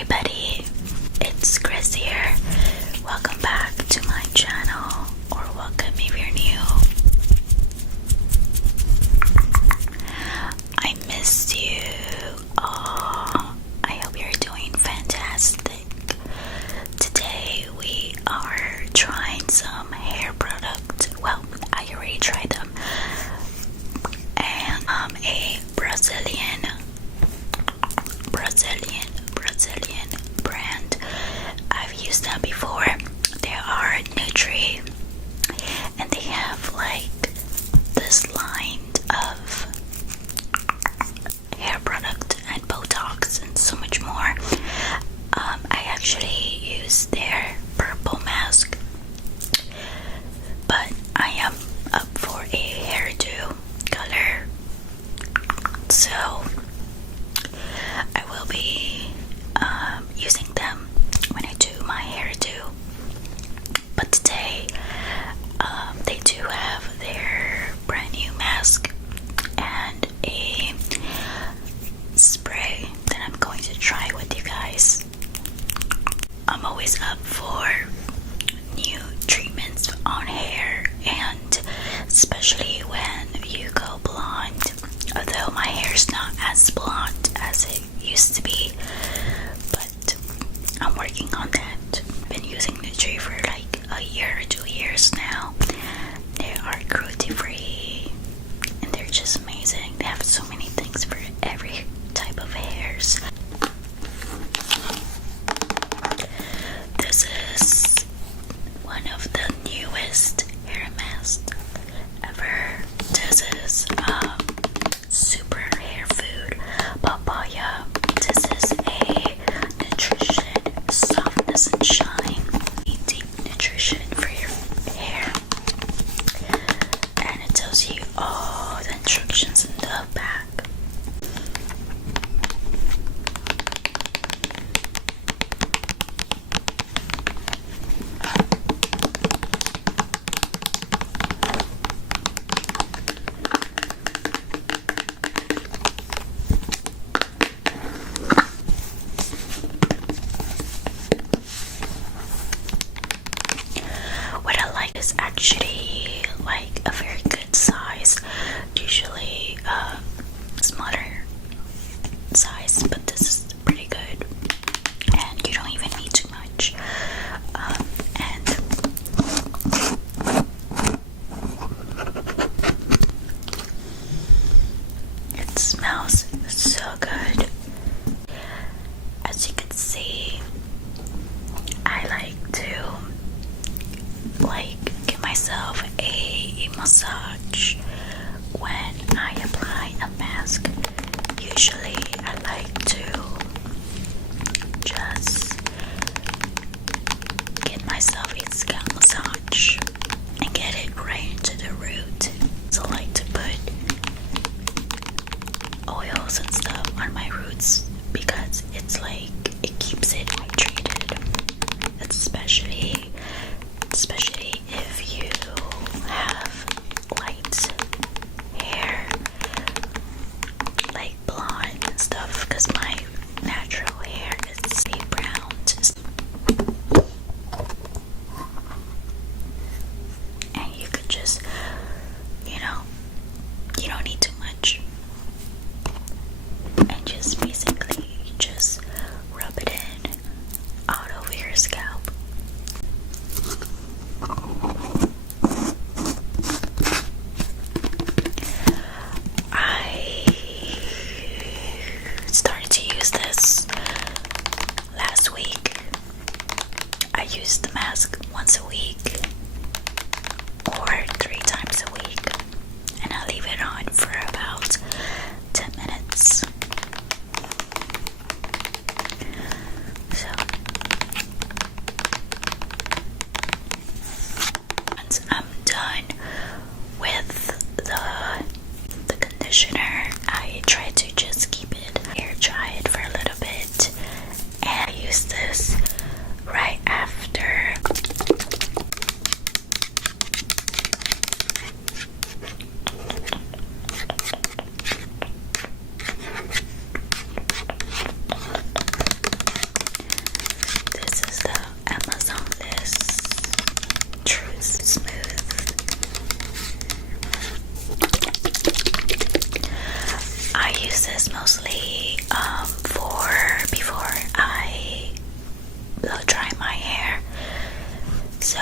everybody, it's Chris here. Welcome back to my channel, or welcome if you're new. I missed you. Oh, I hope you're doing fantastic. Today we are trying some hair product. Well, I already tried them. And a Brazilian brand. I've used them before. They are Nutree, and they have like this line of hair product and Botox and so much more. I actually use their purple mask, but I am up for a hairdo color, so I will be using them when I do my hairdo. But today they do have their brand new mask and a spray that I'm going to try with you guys. I'm always up for new treatments on hair, and especially when you go blonde, although my hair's not as blonde as it used to be, but I'm working on that. I've been using Nutree for like a year or 2 years now. They are cruelty-free and they're just amazing. They have so many things for every type of hairs. This is one of the newest hair masks ever. This is super hair food papaya. This is a nutrition, softness and shine, deep nutrition for your hair, and it tells you all the instructions in the back. What I like is actually like a very good size. Usually smaller size, but this is pretty good, and you don't even need too much. And it smells so good. As you can see, I like to give myself a massage when I apply a mask. Usually I like to just give myself a scalp massage and get it right into the root. So I like to put oils and stuff on my roots because it's like it keeps it hydrated, especially if you have light hair, like blonde and stuff, because my natural hair is a brown. And you could just, you don't need too much, and just basically just rub it in use this mostly for before I blow dry my hair. So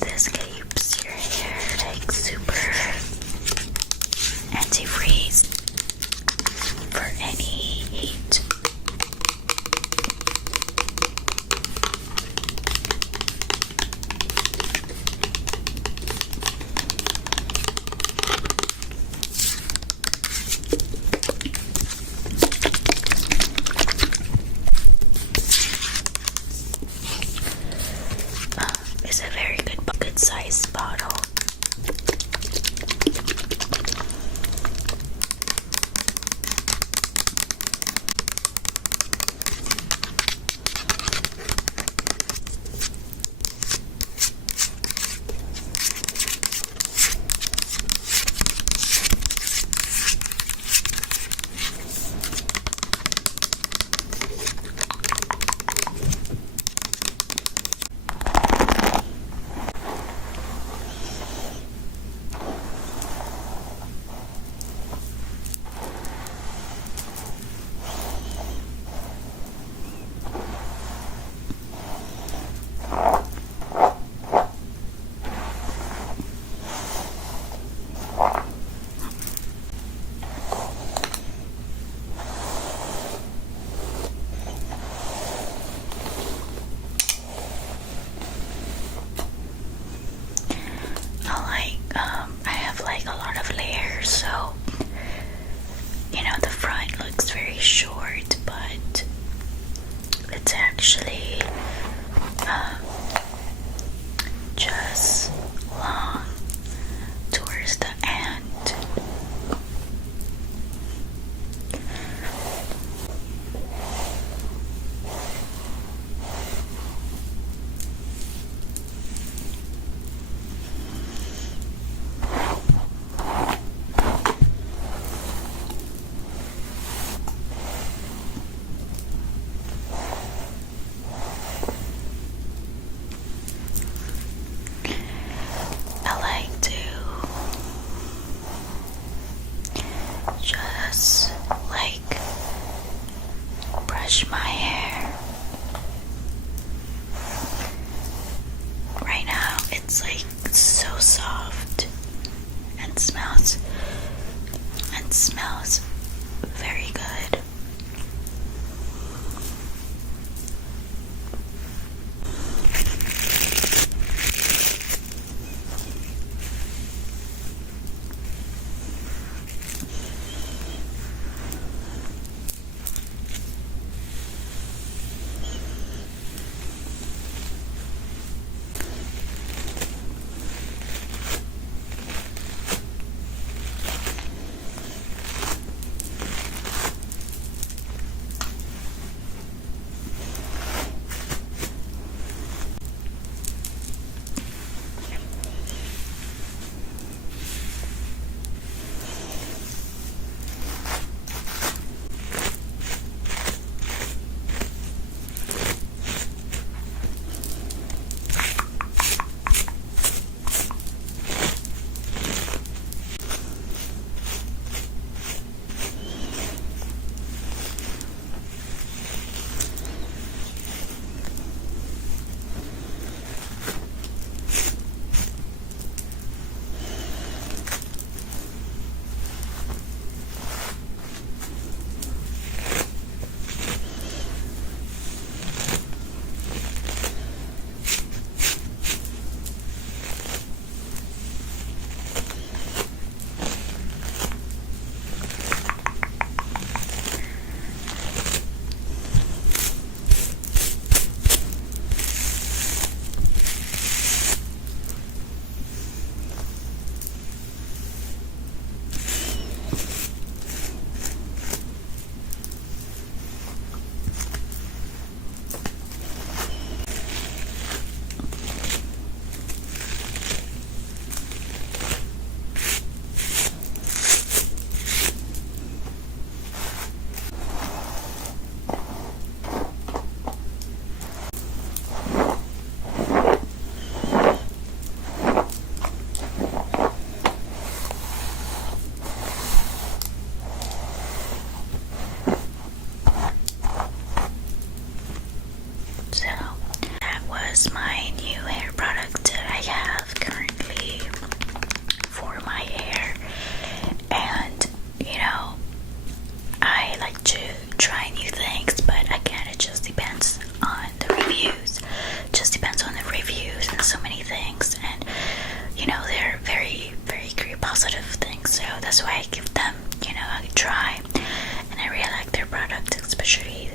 this keeps your hair like super anti-freeze for any heat. It's a very good size bottle. I have like a lot of layers, so you know the front looks very short, but it's actually just long towards the end. So that was my new hair product that I have currently for my hair. And you know, I like to try new things, but again, it just depends on the reviews. Just depends on the reviews and so many things, and you know, they're very, very great positive things. So that's why I give them, you know, a try. And I really like their product, especially